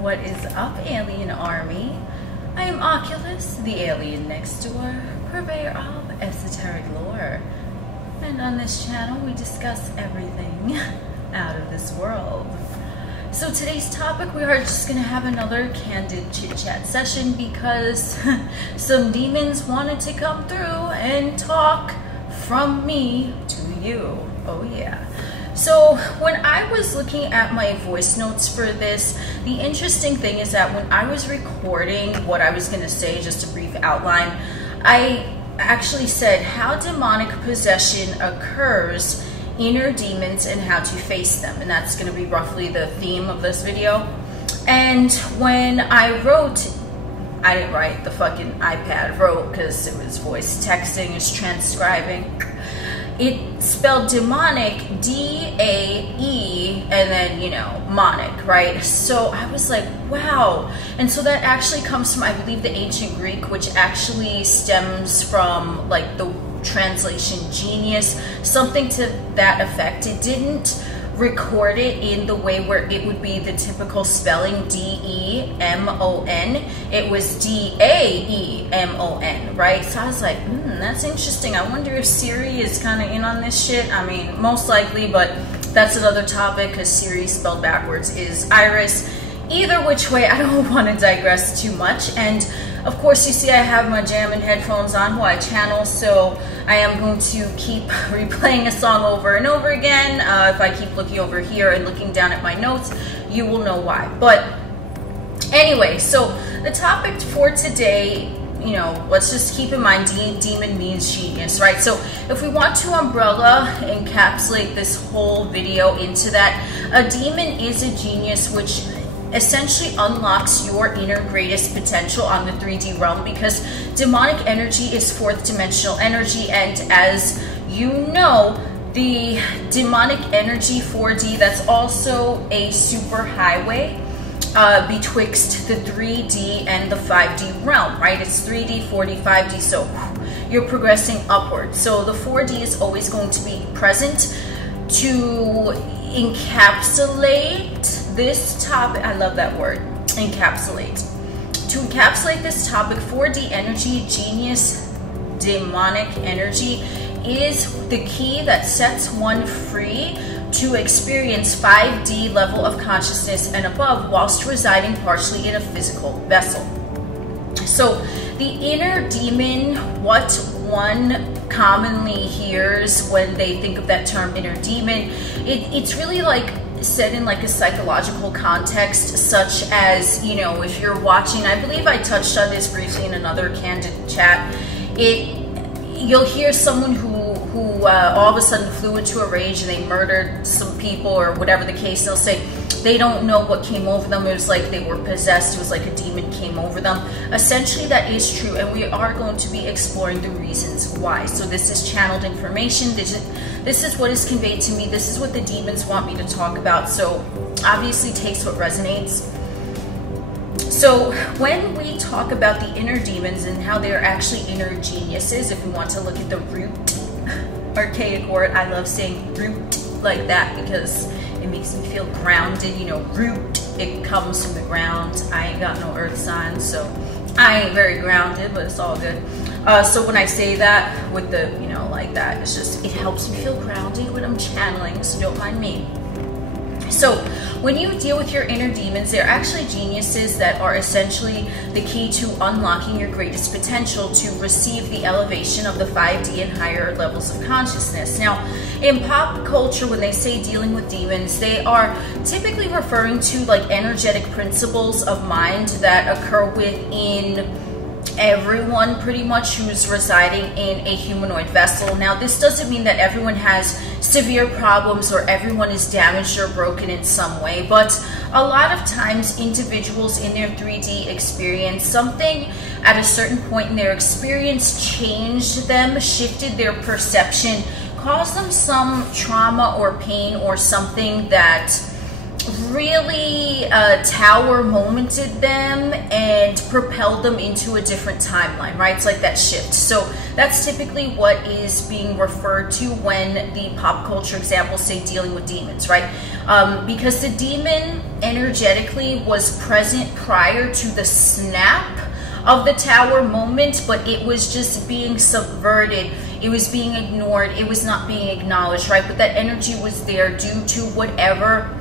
What is up, Alien Army? I am Oculus, the alien next door, purveyor of esoteric lore. And on this channel, we discuss everything out of this world. So today's topic, we are just going to have another candid chit-chat session because some demons wanted to come through and talk from me to you. Oh yeah. So when I was looking at my voice notes for this, the interesting thing is that when I was recording what I was going to say, just a brief outline, I actually said how demonic possession occurs, inner demons, and how to face them. And that's going to be roughly the theme of this video. And when I wrote, I didn't write, the fucking iPad wrote because it was voice texting, it's transcribing. It spelled demonic, D-A-E, and then, you know, monic, right? So I was like, wow. And so that actually comes from, I believe, the ancient Greek, which actually stems from, like, the translation genius, something to that effect. It didn't record it in the way where it would be the typical spelling, D-E-M-O-N. It was D-A-E-M-O-N, right? So I was like, that's interesting. I wonder if Siri is kind of in on this shit. I mean, most likely, but that's another topic because Siri spelled backwards is Iris. Either which way, I don't want to digress too much. And of course, you see I have my jamming headphones on while I channel, so I am going to keep replaying a song over and over again. If I keep looking over here and looking down at my notes, you will know why. But anyway, so the topic for today, you know, let's just keep in mind demon means genius, right? So if we want to umbrella encapsulate this whole video into that, a demon is a genius which essentially unlocks your inner greatest potential on the 3D realm, because demonic energy is fourth dimensional energy, and as you know, the demonic energy 4D, that's also a super highway betwixt the 3D and the 5D realm, right? It's 3D, 4D, 5D, so you're progressing upward. So the 4D is always going to be present to encapsulate this topic. I love that word, encapsulate. To encapsulate this topic, 4D energy, genius, demonic energy is the key that sets one free to experience 5D level of consciousness and above whilst residing partially in a physical vessel. So the inner demon, what one commonly hears when they think of that term inner demon, it's really like said in like a psychological context, such as, you know, if you're watching, I believe I touched on this briefly in another candid chat, you'll hear someone who all of a sudden flew into a rage and they murdered some people or whatever the case, they'll say they don't know what came over them. It was like they were possessed. It was like a demon came over them. Essentially, that is true, and we are going to be exploring the reasons why. So this is channeled information. This is what is conveyed to me. This is what the demons want me to talk about. So obviously, takes what resonates. So when we talk about the inner demons and how they are actually inner geniuses, if we want to look at the root, archaic word, I love saying root like that because it makes me feel grounded, you know, root, it comes from the ground. I ain't got no earth signs, so I ain't very grounded, but it's all good. So when I say that with the, you know, like that, it's just, it helps me feel grounded when I'm channeling, so don't mind me. So when you deal with your inner demons, they're actually geniuses that are essentially the key to unlocking your greatest potential to receive the elevation of the 5D and higher levels of consciousness. Now, in pop culture, when they say dealing with demons, they are typically referring to like energetic principles of mind that occur within everyone pretty much who's residing in a humanoid vessel. Now, this doesn't mean that everyone has severe problems or everyone is damaged or broken in some way, but a lot of times individuals in their 3D experience, something at a certain point in their experience changed them, shifted their perception, caused them some trauma or pain or something that really tower momented them and propelled them into a different timeline, right? It's like that shift. So that's typically what is being referred to when the pop culture examples say dealing with demons, right? Because the demon energetically was present prior to the snap of the tower moment, but it was just being subverted. It was being ignored. It was not being acknowledged, right? But that energy was there due to whatever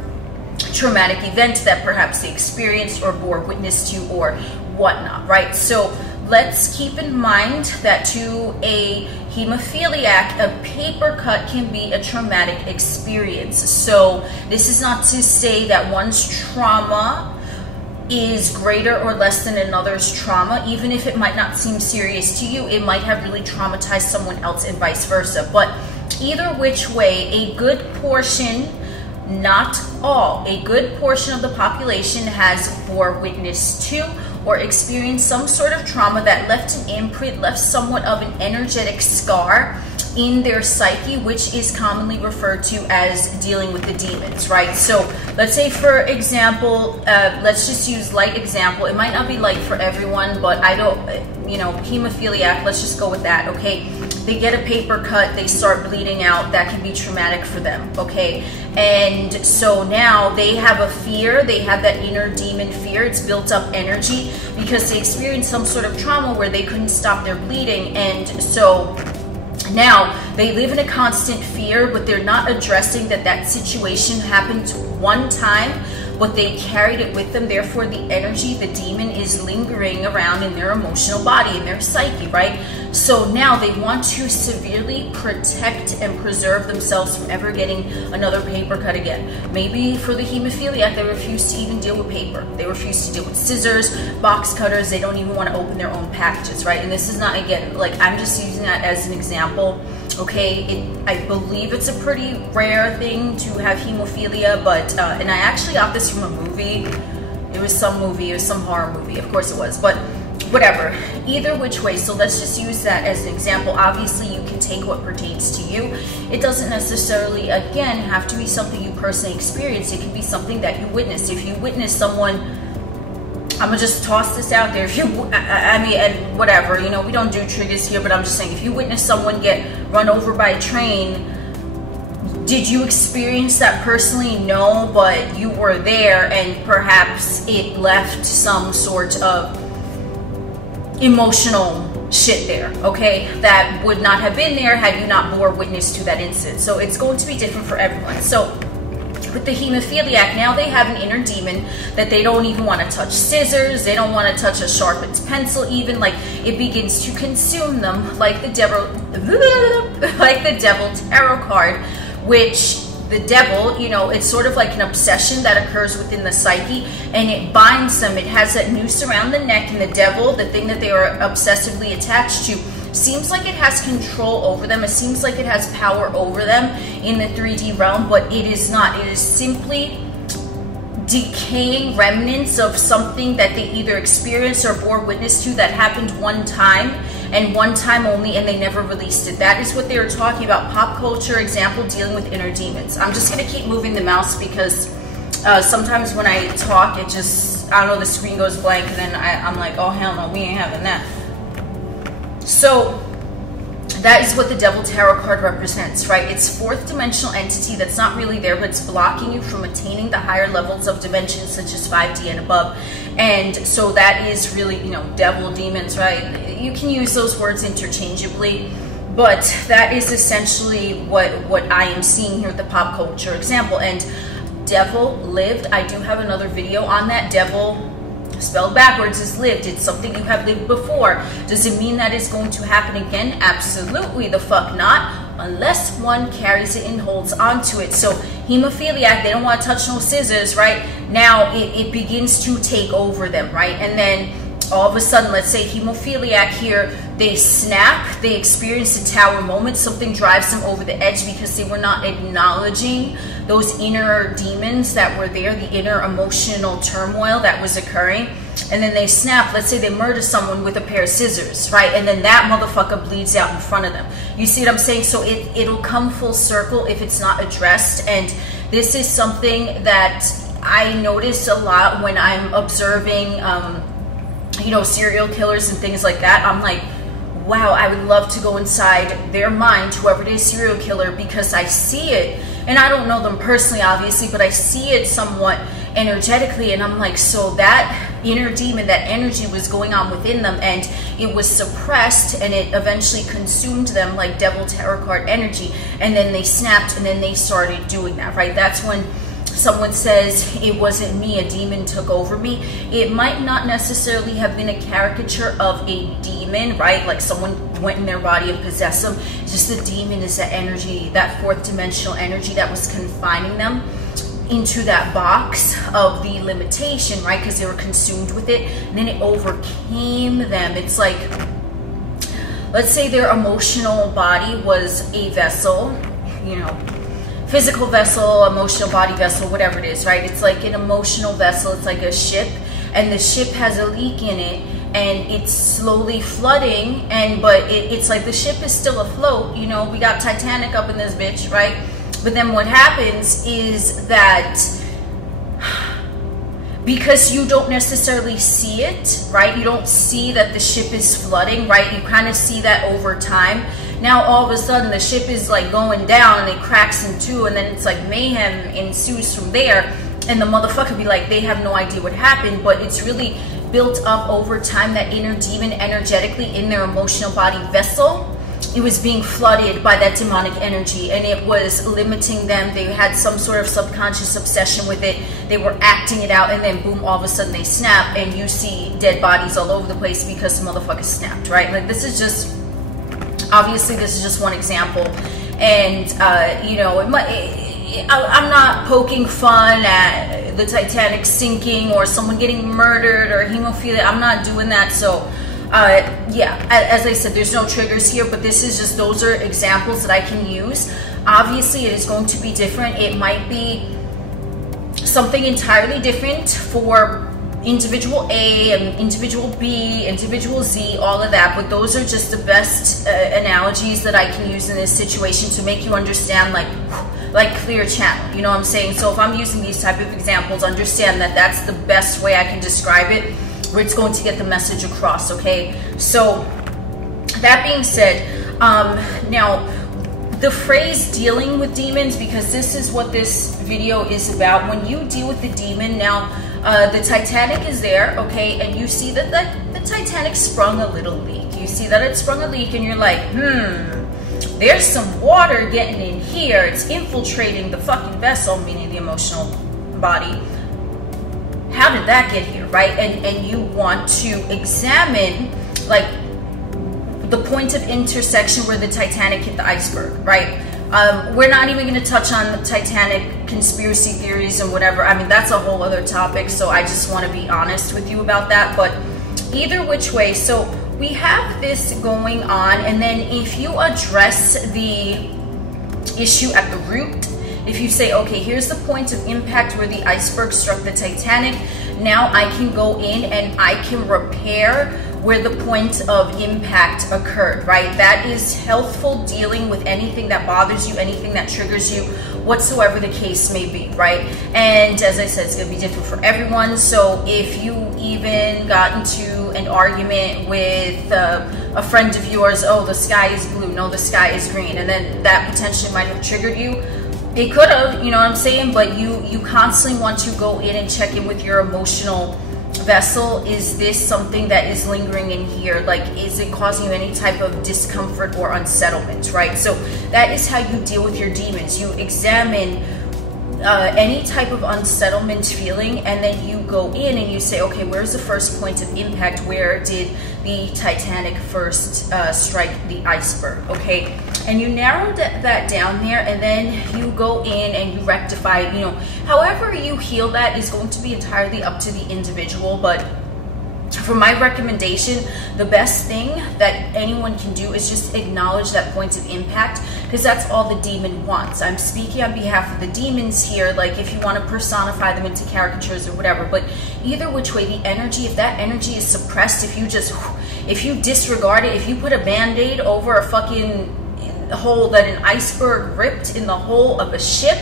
traumatic event that perhaps they experienced or bore witness to or whatnot, right? So let's keep in mind that to a hemophiliac, a paper cut can be a traumatic experience. So this is not to say that one's trauma is greater or less than another's trauma. Even if it might not seem serious to you, it might have really traumatized someone else and vice versa. But either which way, a good portion, not all, a good portion of the population has bore witness to or experienced some sort of trauma that left an imprint, left somewhat of an energetic scar in their psyche, which is commonly referred to as dealing with the demons, right? So let's say, for example, let's just use light example. It might not be light for everyone, but I don't, hemophiliac, let's just go with that, okay? They get a paper cut, they start bleeding out, that can be traumatic for them, okay? And so now they have a fear, they have that inner demon fear, it's built up energy because they experienced some sort of trauma where they couldn't stop their bleeding, and so now they live in a constant fear, but they're not addressing that situation happened one time, but they carried it with them. Therefore, the energy, the demon, is lingering around in their emotional body, in their psyche, right? So now they want to severely protect and preserve themselves from ever getting another paper cut again. Maybe for the hemophiliac, they refuse to even deal with paper. They refuse to deal with scissors, box cutters. They don't even want to open their own packages, right? And this is not, again, like, I'm just using that as an example. Okay, I believe it's a pretty rare thing to have hemophilia, but, and I actually got this from a movie. It was some movie, it was some horror movie, of course it was, but whatever. Either which way, so let's just use that as an example. Obviously, you can take what pertains to you. It doesn't necessarily, again, have to be something you personally experience. It can be something that you witness. If you witness someone, I'm gonna just toss this out there. If you, I mean, and whatever, we don't do triggers here, but I'm just saying, if you witness someone get run over by a train, did you experience that personally? No, but you were there, and perhaps it left some sort of emotional shit there, okay, that would not have been there had you not bore witness to that incident. So it's going to be different for everyone. So with the hemophiliac, now they have an inner demon that they don't even want to touch scissors, they don't want to touch a sharpened pencil even, like, it begins to consume them like the devil, like the devil tarot card, which the devil, it's sort of like an obsession that occurs within the psyche, and it binds them. It has that noose around the neck, and the devil, the thing that they are obsessively attached to, seems like it has control over them. It seems like it has power over them in the 3D realm, but it is not. It is simply decaying remnants of something that they either experienced or bore witness to that happened one time and one time only, and they never released it. That is what they were talking about. Pop culture example, dealing with inner demons. I'm just going to keep moving the mouse because sometimes when I talk, it just, I don't know, the screen goes blank, and then I'm like, oh hell no, we ain't having that. So that is what the devil tarot card represents, right? It's fourth dimensional entity that's not really there, but it's blocking you from attaining the higher levels of dimensions such as 5D and above. And so that is really, devil, demons, right? You can use those words interchangeably, but that is essentially what I am seeing here with the pop culture example. And devil lived, I do have another video on that. Devil spelled backwards is lived. It's something you have lived before. Does it mean that it's going to happen again? Absolutely the fuck not, unless one carries it and holds onto it. So hemophiliac, they don't want to touch no scissors, right? Now it begins to take over them, right? And then all of a sudden, let's say hemophiliac here, they snap, they experience a tower moment, something drives them over the edge because they were not acknowledging those inner demons that were there, the inner emotional turmoil that was occurring. And then they snap, let's say they murder someone with a pair of scissors, right? And then that motherfucker bleeds out in front of them. You see what I'm saying? So it'll come full circle if it's not addressed. And this is something that I notice a lot when I'm observing, you know, serial killers and things like that. I'm like, wow, I would love to go inside their mind, whoever it is, serial killer, because I see it. And I don't know them personally, obviously, but I see it somewhat energetically. And I'm like, so that inner demon, that energy was going on within them, and it was suppressed, and it eventually consumed them like devil tarot card energy. And then they snapped, and then they started doing that, right? That's when someone says, it wasn't me, a demon took over me. It might not necessarily have been a caricature of a demon, right? Like someone went in their body and possessed them. It's just the demon is that energy, that fourth dimensional energy that was confining them into that box of the limitation, right? Because they were consumed with it, and then it overcame them. It's like, let's say their emotional body was a vessel, you know, physical vessel, emotional body vessel, whatever it is, right? It's like an emotional vessel. It's like a ship, and the ship has a leak in it, and it's slowly flooding, and but it's like the ship is still afloat. You know, we got Titanic up in this bitch, right? But then what happens is that because you don't necessarily see it, right? You don't see that the ship is flooding, right? You kind of see that over time. Now all of a sudden the ship is like going down, and it cracks in two, and then it's like mayhem ensues from there, and the motherfucker be like, they have no idea what happened, but it's really built up over time, that inner demon energetically in their emotional body vessel. It was being flooded by that demonic energy, and it was limiting them. They had some sort of subconscious obsession with it. They were acting it out, and then boom, all of a sudden they snap, and you see dead bodies all over the place because the motherfucker snapped, right? Like, this is just, obviously this is just one example, and you know, I'm not poking fun at the Titanic sinking or someone getting murdered or hemophilia. I'm not doing that. So yeah, as I said, there's no triggers here, but this is just, those are examples that I can use. Obviously it is going to be different. It might be something entirely different for individual A and individual B, individual Z, all of that, but those are just the best analogies that I can use in this situation to make you understand, like clear channel, you know what I'm saying? So if I'm using these type of examples, understand that that's the best way I can describe it, where it's going to get the message across, okay? So that being said, now the phrase dealing with demons, because this is what this video is about. When you deal with the demon, now the Titanic is there, okay, and you see that the Titanic sprung a little leak. You see that it sprung a leak, and you're like, there's some water getting in here. It's infiltrating the fucking vessel, meaning the emotional body. How did that get here, right? And you want to examine, like, the point of intersection where the Titanic hit the iceberg, right? We're not even going to touch on the Titanic conspiracy theories and whatever. I mean, that's a whole other topic, so I just want to be honest with you about that. But either which way, so we have this going on, and then if you address the issue at the root, if you say, okay, here's the point of impact where the iceberg struck the Titanic, now I can go in and I can repair where the point of impact occurred, right? That is healthful dealing with anything that bothers you, anything that triggers you, whatsoever the case may be, right? And as I said, it's gonna be different for everyone. So if you even got into an argument with a friend of yours, oh, the sky is blue, no, the sky is green, and then that potentially might have triggered you. It could have, you know what I'm saying? But you constantly want to go in and check in with your emotional vessel. Is this something that is lingering in here? Like, is it causing you any type of discomfort or unsettlement, right? So that is how you deal with your demons. You examine any type of unsettlement feeling, and then you go in and you say, okay, where's the first point of impact? Where did the Titanic first strike the iceberg? Okay, and you narrow that down there, and then you go in and you rectify, you know, however you heal that is going to be entirely up to the individual. But for my recommendation, the best thing that anyone can do is just acknowledge that point of impact, because that's all the demon wants. I'm speaking on behalf of the demons here, like if you want to personify them into caricatures or whatever, but either which way, the energy, if that energy is suppressed, if you disregard it, if you put a band-aid over a fucking hole that an iceberg ripped in the hull of a ship,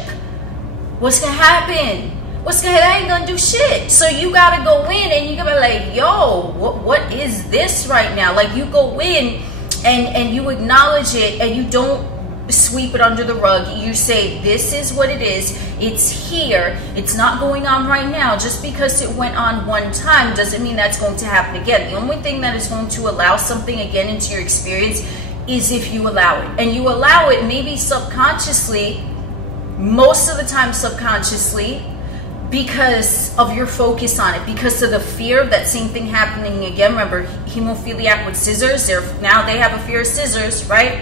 what's gonna happen? what's gonna, that ain't gonna do shit. So you gotta go in and you gotta be like, yo, what is this right now? Like, you go in and you acknowledge it, and you don't sweep it under the rug. You say, this is what it is. It's here. It's not going on right now. Just because it went on one time doesn't mean that's going to happen again. The only thing that is going to allow something again into your experience is if you allow it. And you allow it maybe subconsciously, most of the time subconsciously, because of your focus on it, because of the fear of that same thing happening again. Remember, hemophiliac with scissors, now they have a fear of scissors, right?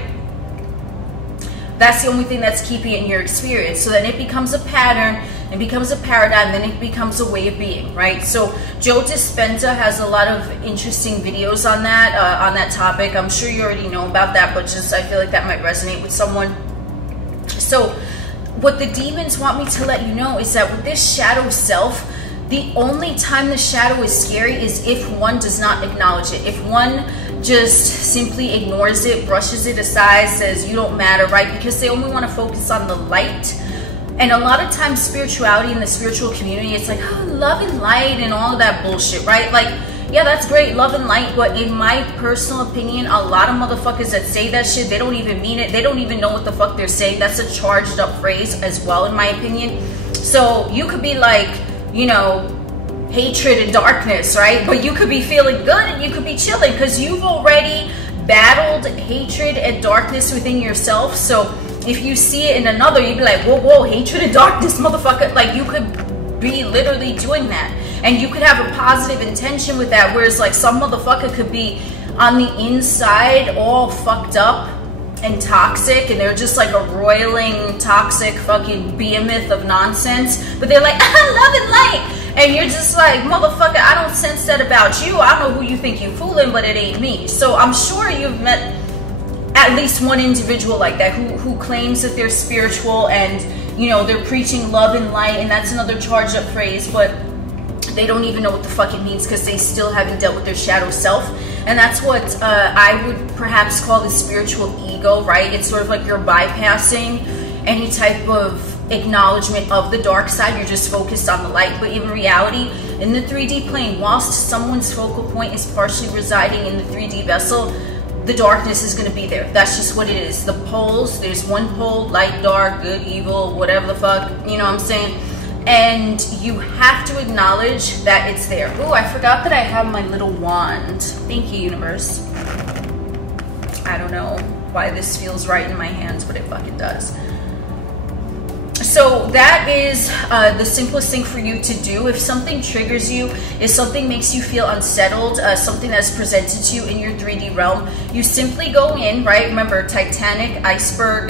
That's the only thing that's keeping it in your experience. So then it becomes a pattern, it becomes a paradigm, then it becomes a way of being, right? So Joe Dispenza has a lot of interesting videos on that topic. I'm sure you already know about that, but just I feel like that might resonate with someone. So what the demons want me to let you know is that with this shadow self, the only time the shadow is scary is if one does not acknowledge it. If one just simply ignores it, brushes it aside, says you don't matter, right? Because they only want to focus on the light. And a lot of times spirituality in the spiritual community, it's like, oh, love and light and all of that bullshit, right? Like, yeah, that's great, love and light, but in my personal opinion, a lot of motherfuckers that say that shit, they don't even mean it. They don't even know what the fuck they're saying. That's a charged up phrase as well, in my opinion. So you could be like, you know, hatred and darkness, right? But you could be feeling good and you could be chilling because you've already battled hatred and darkness within yourself. So if you see it in another, you'd be like, whoa, whoa, hatred and darkness, motherfucker. Like, you could be literally doing that. And you could have a positive intention with that, whereas like some motherfucker could be on the inside all fucked up and toxic, and they're just like a roiling, toxic fucking behemoth of nonsense, but they're like, love and light. And you're just like, motherfucker, I don't sense that about you. I don't know who you think you're fooling, but it ain't me. So I'm sure you've met at least one individual like that who claims that they're spiritual and, you know, they're preaching love and light, and that's another charged up phrase, but they don't even know what the fuck it means because they still haven't dealt with their shadow self. And that's what I would perhaps call the spiritual ego, right? It's sort of like you're bypassing any type of acknowledgement of the dark side. You're just focused on the light. But in reality, in the 3D plane, whilst someone's focal point is partially residing in the 3D vessel, the darkness is going to be there. That's just what it is. The poles, there's one pole, light, dark, good, evil, whatever the fuck, you know what I'm saying? And you have to acknowledge that it's there. Oh, I forgot that I have my little wand. Thank you, universe. I don't know why this feels right in my hands, but it fucking does. So that is the simplest thing for you to do. If something triggers you, if something makes you feel unsettled, something that's presented to you in your 3D realm, you simply go in, right? Remember, Titanic, iceberg,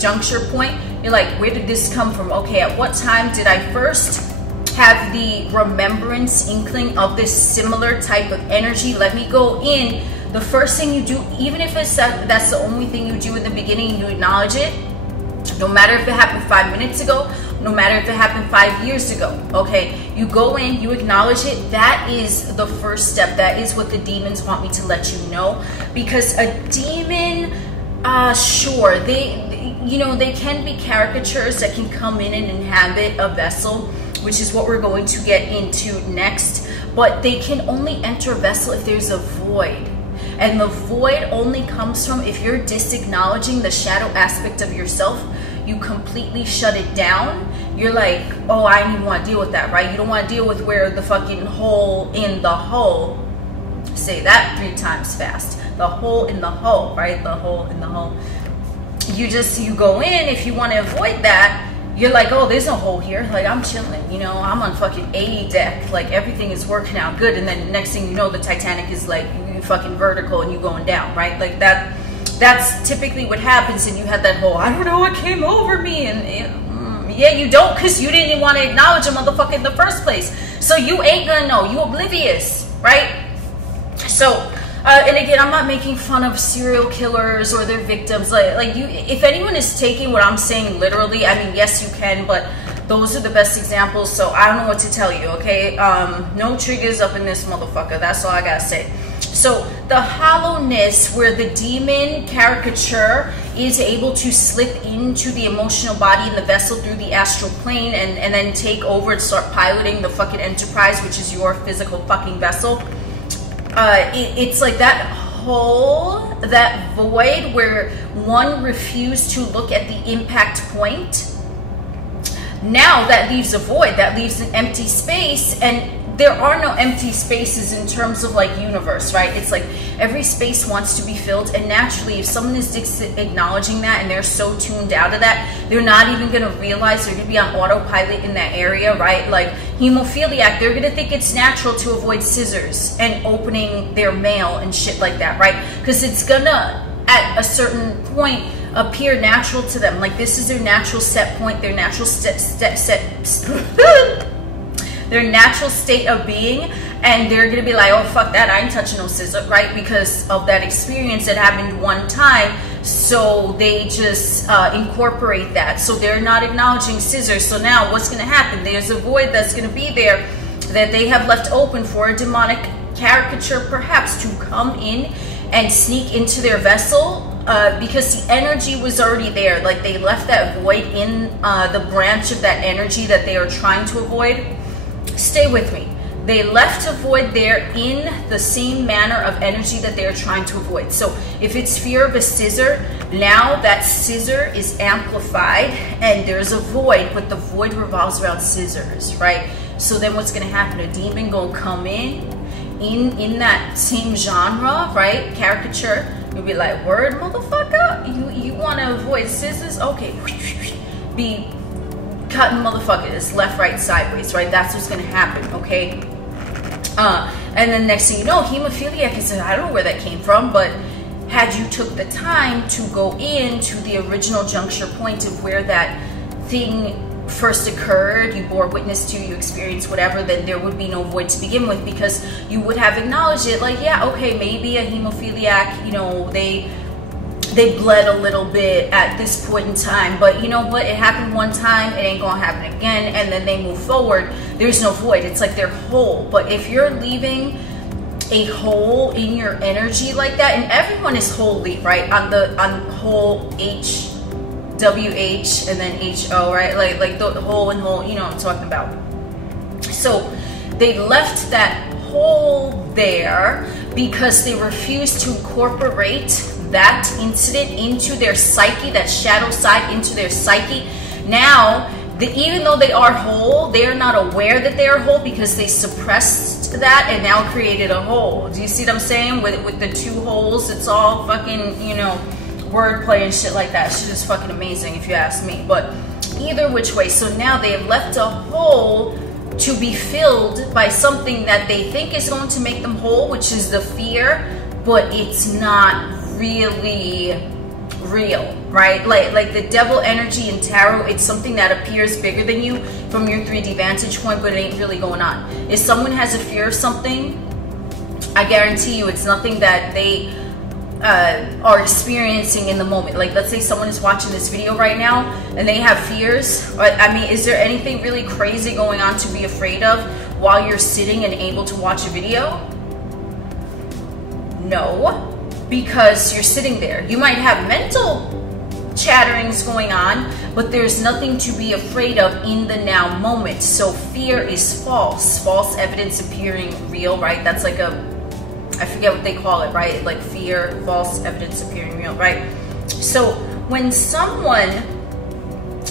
juncture point. You're like, where did this come from? Okay, at what time did I first have the remembrance, inkling of this similar type of energy? Let me go in. The first thing you do, even if it's that's the only thing you do in the beginning, you acknowledge it. No matter if it happened 5 minutes ago, no matter if it happened 5 years ago, okay? You go in, you acknowledge it. That is the first step. That is what the demons want me to let you know. Because a demon, sure, you know, they can be caricatures that can come in and inhabit a vessel, which is what we're going to get into next. But they can only enter a vessel if there's a void. And the void only comes from if you're disacknowledging the shadow aspect of yourself. You completely shut it down. You're like, oh, I don't even want to deal with that, right? You don't want to deal with where the fucking hole in the hole. Say that 3 times fast. The hole in the hole, right? The hole in the hole. You go in. If you want to avoid that, you're like, oh, there's no hole here. Like, I'm chilling, you know, I'm on fucking A deck. Like, everything is working out good. And then next thing you know, the Titanic is like fucking vertical and you going down, right? Like that's typically what happens. And you had that whole, I don't know what came over me. And yeah, you don't, because you didn't want to acknowledge a motherfucker in the first place. So you ain't gonna know. You oblivious, right? So, and again, I'm not making fun of serial killers or their victims. Like you, if anyone is taking what I'm saying literally, I mean, yes, you can, but those are the best examples. So I don't know what to tell you, okay? No triggers up in this motherfucker. That's all I gotta say. So the hollowness, where the demon caricature is able to slip into the emotional body in the vessel through the astral plane and then take over and start piloting the fucking Enterprise, which is your physical fucking vessel. It's like that hole, that void where one refused to look at the impact point. Now that leaves a void, that leaves an empty space, and there are no empty spaces in terms of like universe, right? It's like every space wants to be filled, and naturally if someone is acknowledging that and they're so tuned out of that, they're not even going to realize they're going to be on autopilot in that area, right? Like hemophiliac, they're going to think it's natural to avoid scissors and opening their mail and shit like that, right? Because it's gonna at a certain point appear natural to them. Like this is their natural set point, their natural their natural state of being, and they're gonna be like, oh fuck that, I ain't touching no scissor, right? Because of that experience that happened one time, so they just incorporate that. So they're not acknowledging scissors. So now what's gonna happen? There's a void that's gonna be there that they have left open for a demonic caricature perhaps to come in and sneak into their vessel, because the energy was already there. Like they left that void in the branch of that energy that they are trying to avoid. Stay with me. They left a void there in the same manner of energy that they are trying to avoid. So if it's fear of a scissor, now that scissor is amplified and there's a void, but the void revolves around scissors, right? So then what's gonna happen? A demon gonna come in that same genre, right? Caricature. You'll be like, word, motherfucker, you wanna avoid scissors? Okay, be cutting motherfuckers left, right, sideways, right? That's what's gonna happen, okay? And then next thing you know, hemophiliac is, I don't know where that came from, but had you took the time to go into the original juncture point of where that thing first occurred, you bore witness to, you experienced whatever, then there would be no void to begin with, because you would have acknowledged it. Like, yeah, okay, maybe a hemophiliac, you know, they bled a little bit at this point in time, but you know what, it happened one time, it ain't gonna happen again, and then they move forward. There's no void. It's like they're whole. But if you're leaving a hole in your energy like that, and everyone is wholly, right, on whole H, WH, and then HO, right, like the whole and whole, you know what I'm talking about. So they left that hole there because they refused to incorporate that incident into their psyche, that shadow side into their psyche. Now, even though they are whole, they are not aware that they are whole because they suppressed that and now created a hole. Do you see what I'm saying? With the two holes, it's all fucking, you know, wordplay and shit like that. Shit is fucking amazing if you ask me. But either which way, so now they have left a hole to be filled by something that they think is going to make them whole, which is the fear, but it's not really real, right? Like the devil energy in tarot, it's something that appears bigger than you from your 3D vantage point, but it ain't really going on. If someone has a fear of something, I guarantee you it's nothing that they are experiencing in the moment. Like, let's say someone is watching this video right now and they have fears. I mean, is there anything really crazy going on to be afraid of while you're sitting and able to watch a video? No. Because you're sitting there. You might have mental chatterings going on, but there's nothing to be afraid of in the now moment. So fear is false. False evidence appearing real, right? That's like I forget what they call it, right? Like fear, false evidence appearing real, right? So when someone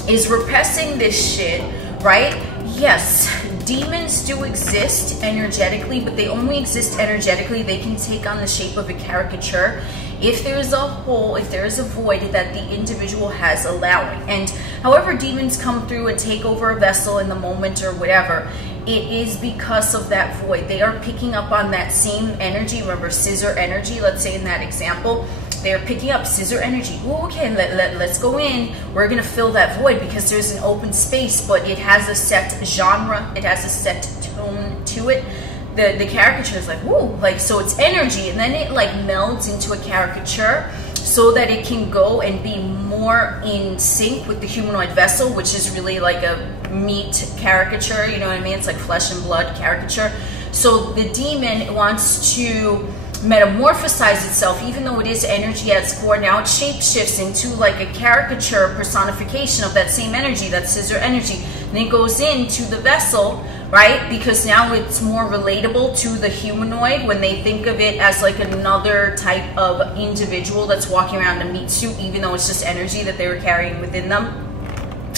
is repressing this shit, right? Yes, demons do exist energetically, but they only exist energetically. They can take on the shape of a caricature if there is a hole, if there is a void that the individual has allowing. And however demons come through and take over a vessel in the moment or whatever, it is because of that void. They are picking up on that same energy. Remember, scissor energy, let's say in that example, they're picking up scissor energy. Ooh, okay, let's go in. We're going to fill that void because there's an open space, but it has a set genre. It has a set tone to it. The caricature is like, woo, like, so it's energy, and then it like melds into a caricature so that it can go and be more in sync with the humanoid vessel, which is really like a meat caricature, you know what I mean? It's like flesh and blood caricature. So the demon wants to metamorphosize itself, even though it is energy at its core. Now it shapeshifts into like a caricature personification of that same energy, that scissor energy. And it goes into the vessel, right? Because now it's more relatable to the humanoid when they think of it as like another type of individual that's walking around in a meat suit, even though it's just energy that they were carrying within them.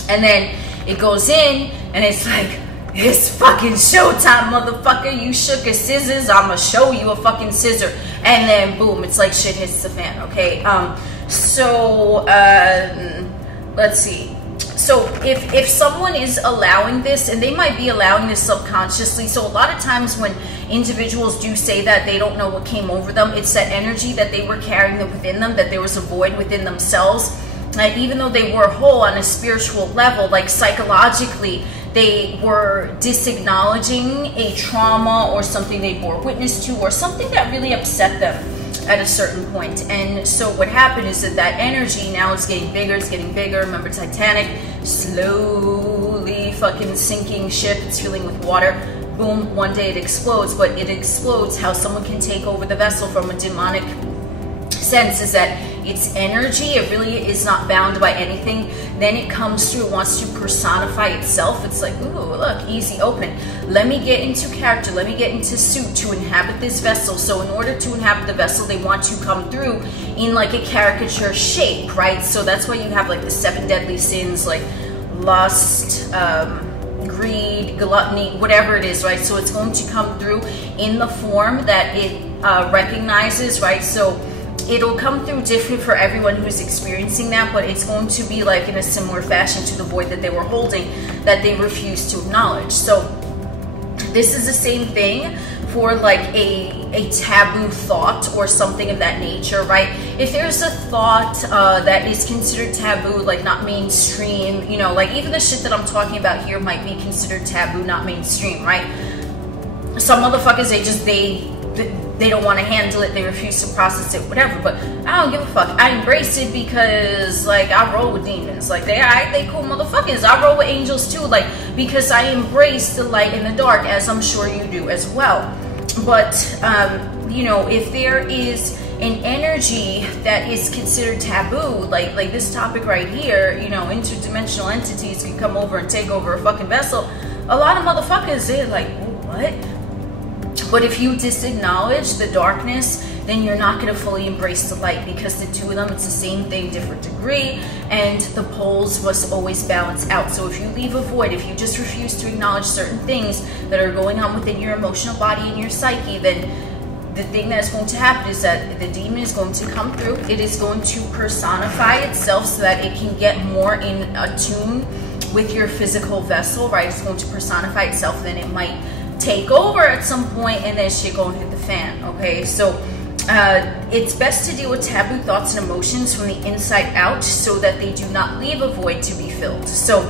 And then it goes in and it's like, it's fucking showtime, motherfucker. You shook a scissors, I'ma show you a fucking scissor. And then boom, it's like shit hits the fan, okay? Let's see. So if someone is allowing this, and they might be allowing this subconsciously, so a lot of times when individuals do say that they don't know what came over them, it's that energy that they were carrying within them, that there was a void within themselves. Like, even though they were whole on a spiritual level, like psychologically, they were disacknowledging a trauma or something they bore witness to, or something that really upset them at a certain point. And so what happened is that that energy, now it's getting bigger, it's getting bigger. Remember Titanic, slowly fucking sinking ship, it's filling with water. Boom, one day it explodes. But it explodes, how someone can take over the vessel from a demonic sense is that it's energy, it really is not bound by anything. Then it comes through, it wants to personify itself. It's like, ooh, look, easy open. Let me get into character, let me get into suit to inhabit this vessel. So in order to inhabit the vessel, they want to come through in like a caricature shape, right? So that's why you have like the 7 deadly sins, like lust, greed, gluttony, whatever it is, right? So it's going to come through in the form that it recognizes, right? So it'll come through different for everyone who's experiencing that, but it's going to be like in a similar fashion to the void that they were holding, that they refuse to acknowledge. So this is the same thing for like a taboo thought or something of that nature, right? If there's a thought that is considered taboo, like not mainstream, you know, like even the shit that I'm talking about here might be considered taboo, not mainstream, right? Some motherfuckers, they don't want to handle it, they refuse to process it, whatever, but I don't give a fuck. I embrace it because like I roll with demons, like they cool motherfuckers. I roll with angels too, like because I embrace the light and the dark, as I'm sure you do as well. But you know, if there is an energy that is considered taboo, like this topic right here, you know, interdimensional entities can come over and take over a fucking vessel, a lot of motherfuckers, they're like, what? But if you disacknowledge the darkness, then you're not going to fully embrace the light, because the two of them, it's the same thing, different degree, and the poles must always balance out. So if you leave a void, if you just refuse to acknowledge certain things that are going on within your emotional body and your psyche, then the thing that's going to happen is that the demon is going to come through. It is going to personify itself so that it can get more in attune with your physical vessel, right? It's going to personify itself, then it might take over at some point, and then shit gonna hit the fan, okay? So it's best to deal with taboo thoughts and emotions from the inside out, so that they do not leave a void to be filled. So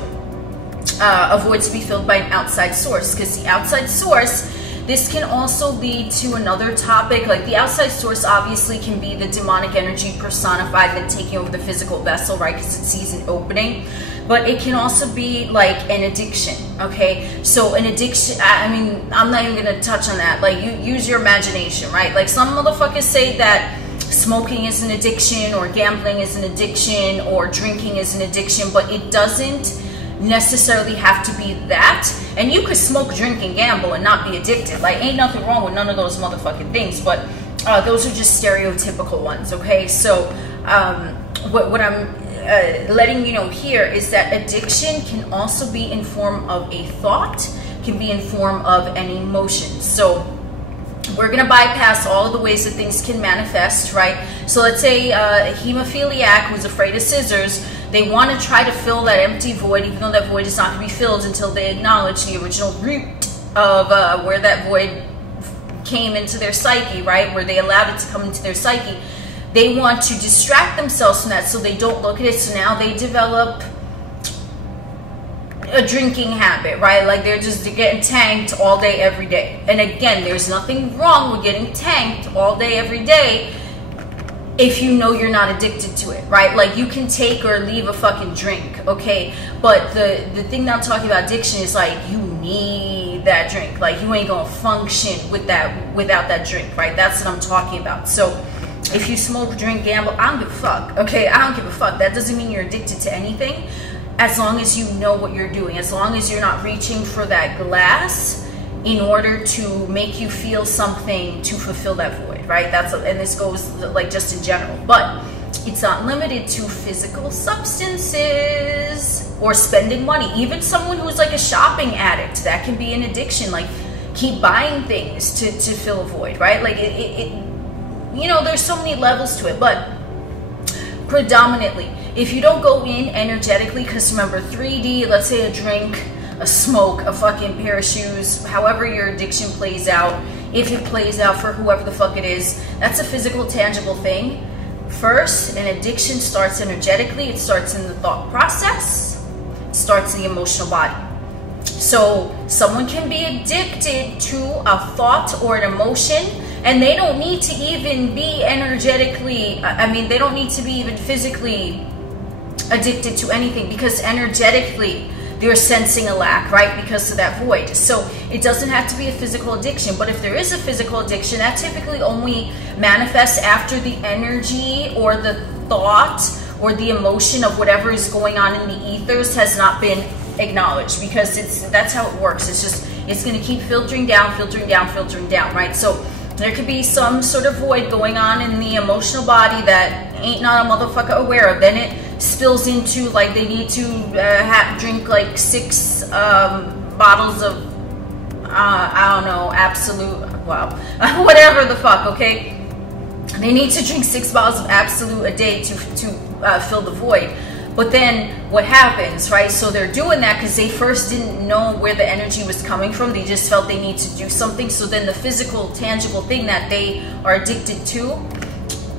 a void to be filled by an outside source, because the outside source, this can also lead to another topic. Like the outside source obviously can be the demonic energy personified and taking over the physical vessel, right? Because it sees an opening. But it can also be like an addiction, okay? So an addiction, I mean, I'm not even gonna touch on that. Like, you use your imagination, right? Like some motherfuckers say that smoking is an addiction, or gambling is an addiction, or drinking is an addiction, but it doesn't necessarily have to be that. And you could smoke, drink, and gamble and not be addicted. Like, ain't nothing wrong with none of those motherfucking things, but those are just stereotypical ones, okay? So what I'm letting you know here is that addiction can also be in form of a thought, can be in form of an emotion. So we're going to bypass all of the ways that things can manifest, right? So let's say a hemophiliac who's afraid of scissors, they want to try to fill that empty void, even though that void is not going to be filled until they acknowledge the original root of where that void came into their psyche, right? Where they allowed it to come into their psyche. They want to distract themselves from that so they don't look at it. So now they develop a drinking habit, right? Like they're getting tanked all day, every day. And again, there's nothing wrong with getting tanked all day, every day, if you know you're not addicted to it, right? Like you can take or leave a fucking drink, okay? But the thing that I'm talking about addiction is like you need that drink. Like, you ain't gonna function with that without that drink, right? That's what I'm talking about. So if you smoke, drink, gamble, I don't give a fuck, okay? I don't give a fuck. That doesn't mean you're addicted to anything, as long as you know what you're doing, as long as you're not reaching for that glass in order to make you feel something to fulfill that void, right? And this goes like just in general, but it's not limited to physical substances or spending money. Even someone who's like a shopping addict, that can be an addiction. Like, keep buying things to fill a void, right? Like you know, there's so many levels to it, but predominantly, if you don't go in energetically, because remember, 3D, let's say a drink, a smoke, a fucking pair of shoes, however your addiction plays out, if it plays out for whoever the fuck it is, that's a physical, tangible thing. First, an addiction starts energetically. It starts in the thought process. It starts in the emotional body. So someone can be addicted to a thought or an emotion, and they don't need to even be energetically, I mean, they don't need to be even physically addicted to anything, because energetically they're sensing a lack, right? Because of that void. So it doesn't have to be a physical addiction, but if there is a physical addiction, that typically only manifests after the energy or the thought or the emotion of whatever is going on in the ethers has not been acknowledged, because that's how it works. It's going to keep filtering down, right? So there could be some sort of void going on in the emotional body that ain't not a motherfucker aware of. Then it spills into, like, they need to drink like 6 bottles of I don't know, absolute, wow, whatever the fuck, okay? They need to drink 6 bottles of absolute a day to fill the void. But then what happens, right? So they're doing that because they first didn't know where the energy was coming from. They just felt they need to do something. So then the physical, tangible thing that they are addicted to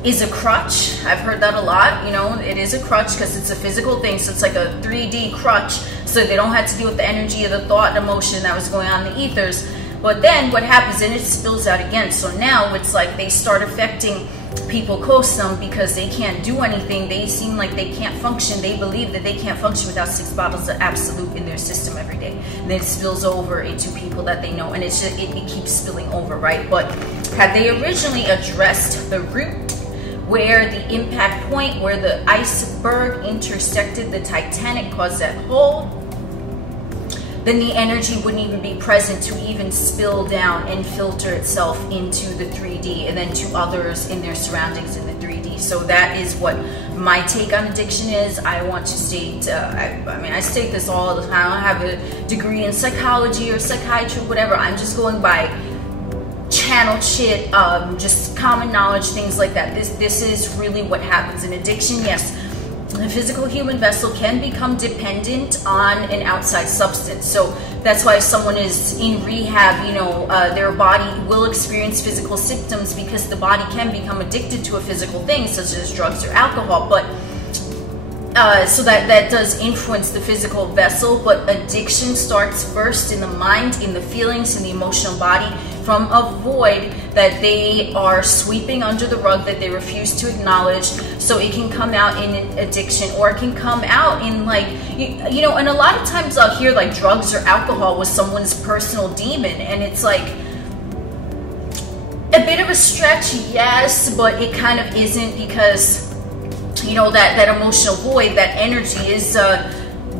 is a crutch. I've heard that a lot. You know, it is a crutch because it's a physical thing. So it's like a 3D crutch. So they don't have to deal with the energy of the thought and emotion that was going on in the ethers. But then what happens, and it spills out again. So now it's like they start affecting people close to them because they can't do anything. They seem like they can't function. They believe that they can't function without 6 bottles of absolute in their system every day. And then it spills over into people that they know, and it's just, it keeps spilling over, right? But had they originally addressed the root, where the impact point, where the iceberg intersected the Titanic, caused that hole, then the energy wouldn't even be present to even spill down and filter itself into the 3D and then to others in their surroundings in the 3D. So that is what my take on addiction is. I want to state, I mean, I state this all the time. I don't have a degree in psychology or psychiatry, whatever. I'm just going by channeled shit, just common knowledge, things like that. This is really what happens in addiction. Yes, the physical human vessel can become dependent on an outside substance. So that's why if someone is in rehab, you know, their body will experience physical symptoms because the body can become addicted to a physical thing, such as drugs or alcohol. But so that does influence the physical vessel. But addiction starts first in the mind, in the feelings, in the emotional body, from a void that they are sweeping under the rug, that they refuse to acknowledge. So it can come out in an addiction, or it can come out in, like, you know, and a lot of times I'll hear like drugs or alcohol was someone's personal demon, and it's like a bit of a stretch, yes, but it kind of isn't, because, you know, that emotional void, that energy is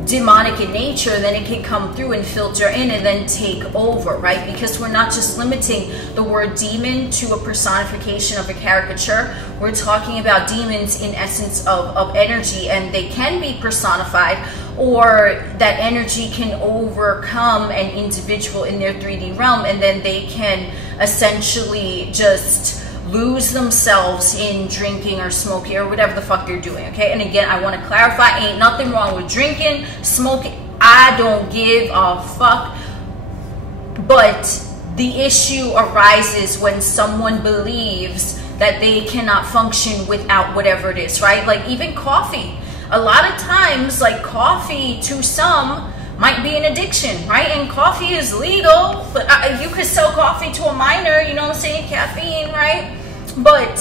demonic in nature, and then it can come through and filter in and then take over, right? Because we're not just limiting the word demon to a personification of a caricature. We're talking about demons in essence of energy, and they can be personified, or that energy can overcome an individual in their 3D realm, and then they can essentially just lose themselves in drinking or smoking or whatever the fuck you're doing, okay? And again, I want to clarify, ain't nothing wrong with drinking, smoking. I don't give a fuck. But the issue arises when someone believes that they cannot function without whatever it is, right? Like even coffee. A lot of times, like, coffee to some might be an addiction, right? And coffee is legal, but you could sell coffee to a minor, you know what I'm saying, caffeine, right? But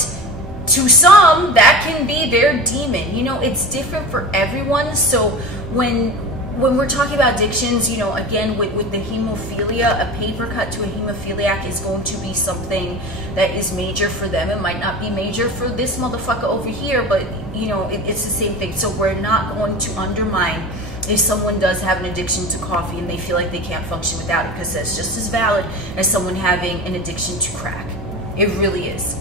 to some, that can be their demon. You know, it's different for everyone. So when when we're talking about addictions, you know, again, with the hemophilia, a paper cut to a hemophiliac is going to be something that is major for them. It might not be major for this motherfucker over here, but, you know, it's the same thing. So we're not going to undermine if someone does have an addiction to coffee and they feel like they can't function without it, because that's just as valid as someone having an addiction to crack. It really is,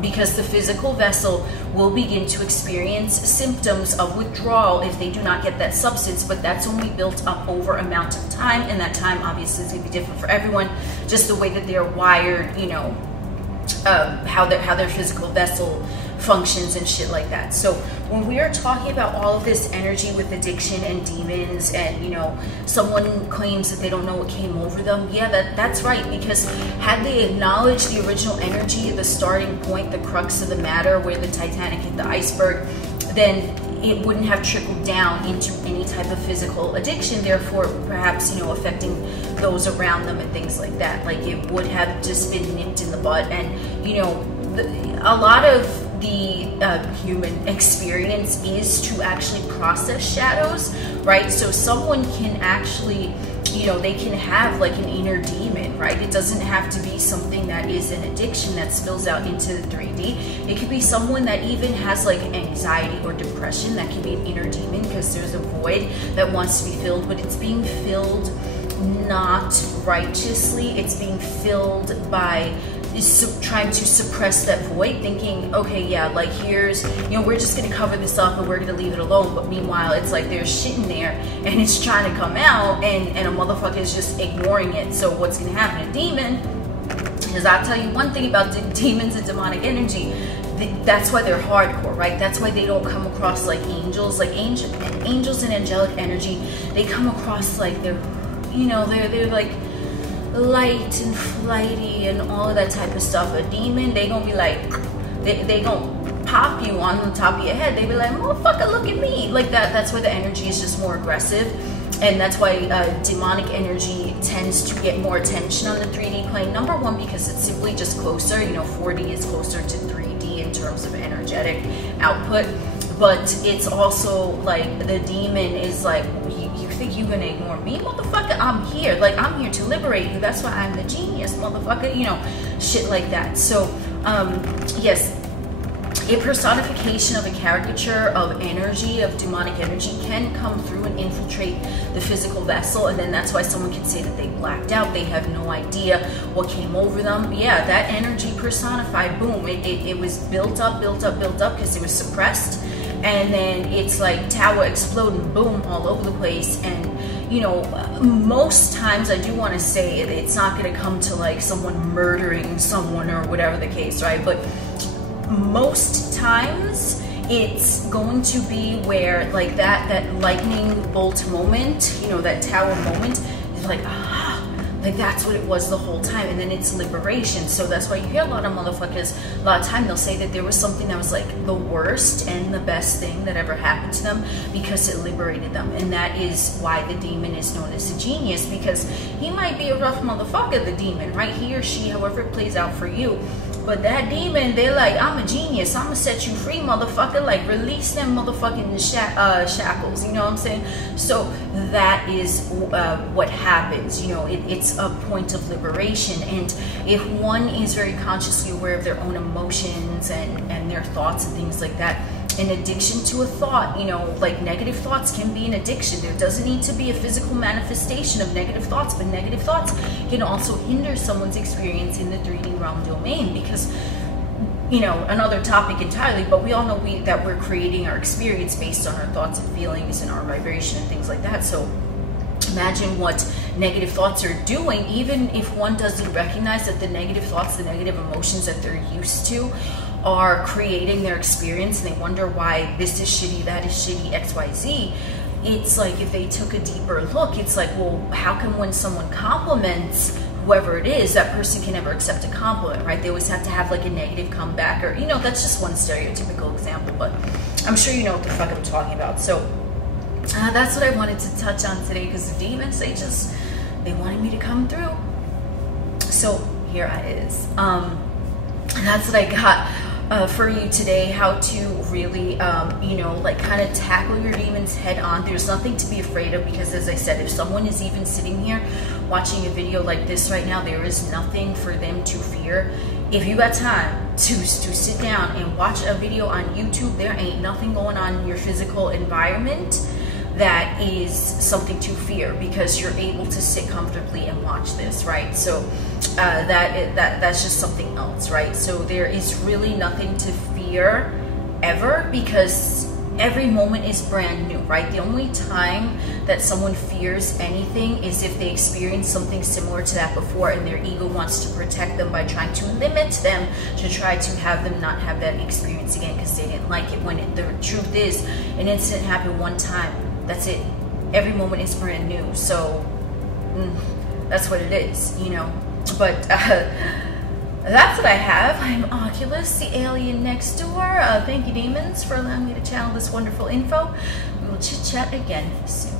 because the physical vessel will begin to experience symptoms of withdrawal if they do not get that substance, but that's only built up over amount of time, and that time obviously is going to be different for everyone, just the way that they're wired, you know, how their physical vessel functions and shit like that. So when we are talking about all of this energy with addiction and demons, and, you know, someone claims that they don't know what came over them, yeah, that's right, because had they acknowledged the original energy, the starting point, the crux of the matter, where the Titanic hit the iceberg, then it wouldn't have trickled down into any type of physical addiction, therefore perhaps, you know, affecting those around them and things like that. Like, it would have just been nipped in the bud. And, you know, a lot of the human experience is to actually process shadows, right? So someone can actually, you know, they can have like an inner demon, right? It doesn't have to be something that is an addiction that spills out into the 3D. It could be someone that even has like anxiety or depression. That can be an inner demon, because there's a void that wants to be filled, but it's being filled not righteously. It's being filled by trying to suppress that void, thinking, okay, yeah, like, here's, you know, we're just gonna cover this up and we're gonna leave it alone. But meanwhile, it's like there's shit in there and it's trying to come out, and a motherfucker is just ignoring it. So what's gonna happen? A demon, because I'll tell you one thing about demons and demonic energy, that's why they're hardcore, right? That's why they don't come across like angels. Like angels and angelic energy, they come across like they're, you know, they're like light and flighty and all of that type of stuff. A demon, they gonna be like, they gonna pop you on the top of your head. They be like, motherfucker, look at me, like that. That's why the energy is just more aggressive, and that's why demonic energy tends to get more attention on the 3D plane. Number one, because it's simply just closer. You know, 4D is closer to 3D in terms of energetic output, but it's also like the demon is like, you think you're gonna ignore me, motherfucker? I'm here. Like, I'm here to liberate you. That's why I'm the genius, motherfucker. You know, shit like that. So, yes, a personification of a caricature of energy, of demonic energy, can come through and infiltrate the physical vessel, and then that's why someone can say that they blacked out. They have no idea what came over them. Yeah, that energy personified, boom, it was built up because it was suppressed. And then it's like tower exploding, boom, all over the place. And, you know, most times I do want to say it's not going to come to like someone murdering someone or whatever the case, right? But most times it's going to be where like that lightning bolt moment, you know, that tower moment is like, like that's what it was the whole time, and then it's liberation. So that's why you hear a lot of motherfuckers, a lot of time they'll say that there was something that was like the worst and the best thing that ever happened to them because it liberated them. And that is why the demon is known as a genius, because he might be a rough motherfucker, the demon, right? He or she, however it plays out for you. But that demon, they're like, I'm a genius, I'm gonna set you free, motherfucker. Like, release them motherfucking shackles, you know what I'm saying? So that is what happens, you know, it's a point of liberation. And if one is very consciously aware of their own emotions and their thoughts and things like that, an addiction to a thought, you know, like negative thoughts can be an addiction. There doesn't need to be a physical manifestation of negative thoughts, but negative thoughts can also hinder someone's experience in the 3D realm domain, because, you know, another topic entirely, but we all know that we're creating our experience based on our thoughts and feelings and our vibration and things like that. So imagine what negative thoughts are doing, even if one doesn't recognize that the negative thoughts, the negative emotions that they're used to are creating their experience, and they wonder why this is shitty, that is shitty, XYZ. It's like, if they took a deeper look, it's like, well, how come when someone compliments whoever it is, that person can never accept a compliment, right? They always have to have like a negative comeback, or, you know, that's just one stereotypical example, but I'm sure you know what the fuck I'm talking about. So that's what I wanted to touch on today, because the demons, they wanted me to come through. So here I is. And that's what I got for you today, how to really, you know, like kind of tackle your demons head on. There's nothing to be afraid of, because as I said, if someone is even sitting here watching a video like this right now, there is nothing for them to fear. If you got time to sit down and watch a video on YouTube, there ain't nothing going on in your physical environment that is something to fear, because you're able to sit comfortably and watch this, right? So that's just something else, right? So there is really nothing to fear ever, because every moment is brand new, right? The only time that someone fears anything is if they experience something similar to that before, and their ego wants to protect them by trying to limit them, to try to have them not have that experience again because they didn't like it. When the truth is, an incident happened one time, that's it. Every moment is brand new. So that's what it is, you know. But that's what I have. I'm Oculus, the alien next door. Thank you, demons, for allowing me to channel this wonderful info. We will chit chat again soon.